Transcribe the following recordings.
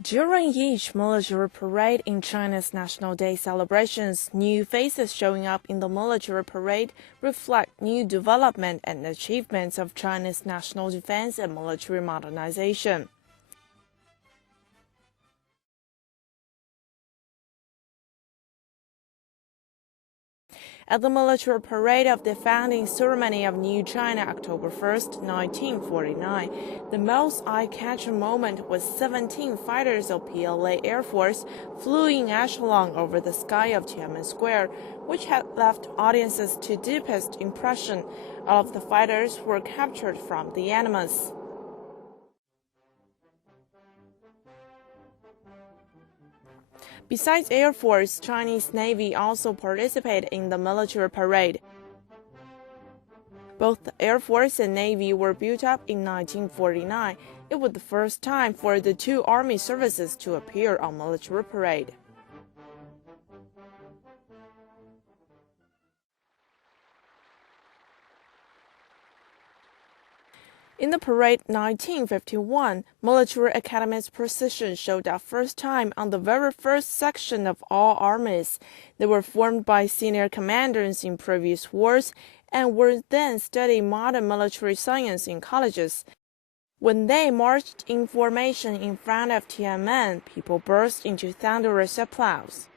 During each military parade in China's National Day celebrations, new faces showing up in the military parade reflect new development and achievements of China's national defense and military modernization. At the military parade of the founding ceremony of New China, October 1, 1949, the most eye-catching moment was 17 fighters of PLA Air Force flew in echelon over the sky of Tiananmen Square, which had left audiences to deepest impression. All of the fighters were captured from the animus. Besides Air Force, Chinese Navy also participated in the military parade. Both the Air Force and Navy were built up in 1949. It was the first time for the two army services to appear on military parade. In the parade 1951, Military Academy's procession showed up first time on the very first section of all armies. They were formed by senior commanders in previous wars and were then studying modern military science in colleges. When they marched in formation in front of Tiananmen, people burst into thunderous applause.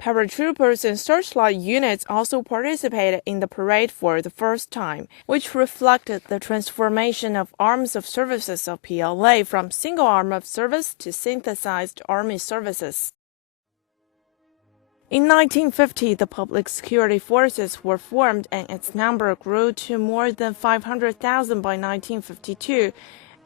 Paratroopers and searchlight units also participated in the parade for the first time, which reflected the transformation of arms of services of PLA from single arm of service to synthesized army services. In 1950, the public security forces were formed and its number grew to more than 500,000 by 1952.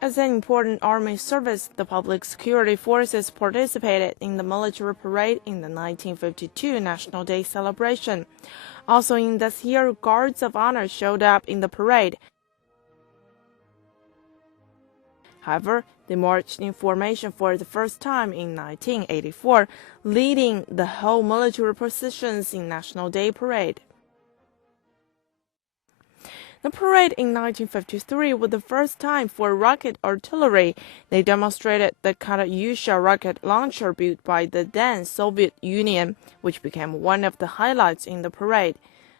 As an important army service, the public security forces participated in the military parade in the 1952 National Day celebration. Also in this year, guards of honor showed up in the parade. However, they marched in formation for the first time in 1984, leading the whole military processions in National Day parade. The parade in 1953 was the first time for rocket artillery. They demonstrated the Katyusha rocket launcher built by the then Soviet Union, which became one of the highlights in the parade.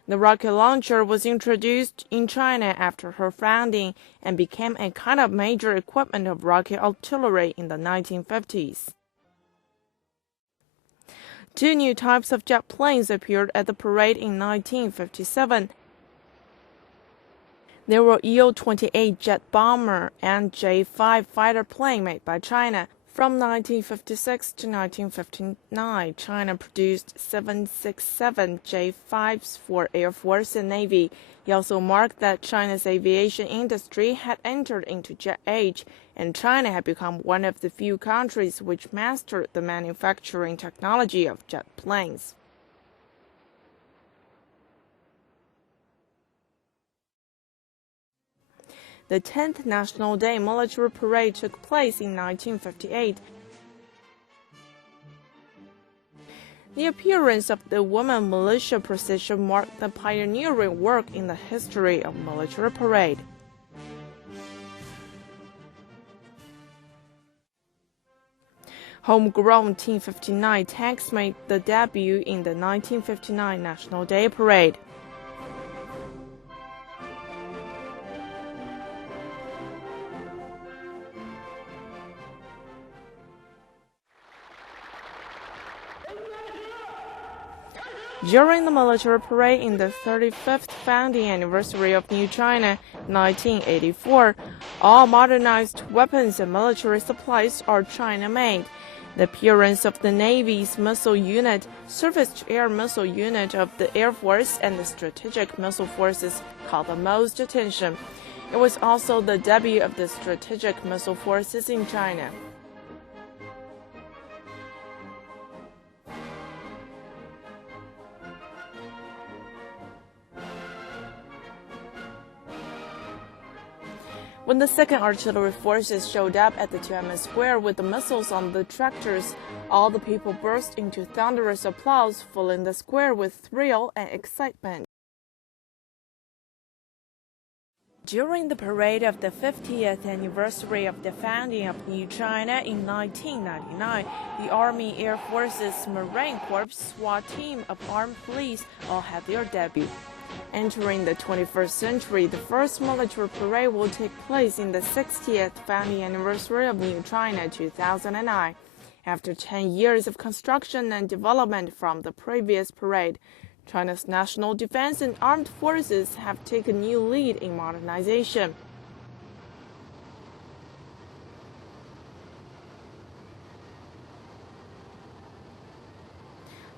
The rocket launcher was introduced in China after her founding and became a kind of major equipment of rocket artillery in the 1950s. Two new types of jet planes appeared at the parade in 1957. There were Il-28 jet bomber and J-5 fighter plane made by China. From 1956 to 1959, China produced 767 J-5s for Air Force and Navy. It also marked that China's aviation industry had entered into jet age, and China had become one of the few countries which mastered the manufacturing technology of jet planes. The 10th National Day military parade took place in 1958. The appearance of the women militia procession marked the pioneering work in the history of military parade. Homegrown T-59 tanks made the debut in the 1959 National Day parade. During the military parade in the 35th founding anniversary of New China, 1984, all modernized weapons and military supplies are China-made. The appearance of the Navy's missile unit, surface air missile unit of the Air Force, and the strategic missile forces caught the most attention. It was also the debut of the strategic missile forces in China. When the 2nd Artillery Forces showed up at the Tiananmen Square with the missiles on the tractors, all the people burst into thunderous applause, filling the square with thrill and excitement. During the parade of the 50th anniversary of the founding of New China in 1999, the Army, Air Forces, Marine Corps, SWAT team of armed police all had their debut. Entering the 21st century, the first military parade will take place in the 60th founding anniversary of New China 2009. After 10 years of construction and development from the previous parade, China's national defense and armed forces have taken new lead in modernization.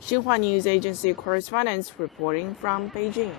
Xinhua News Agency correspondents reporting from Beijing.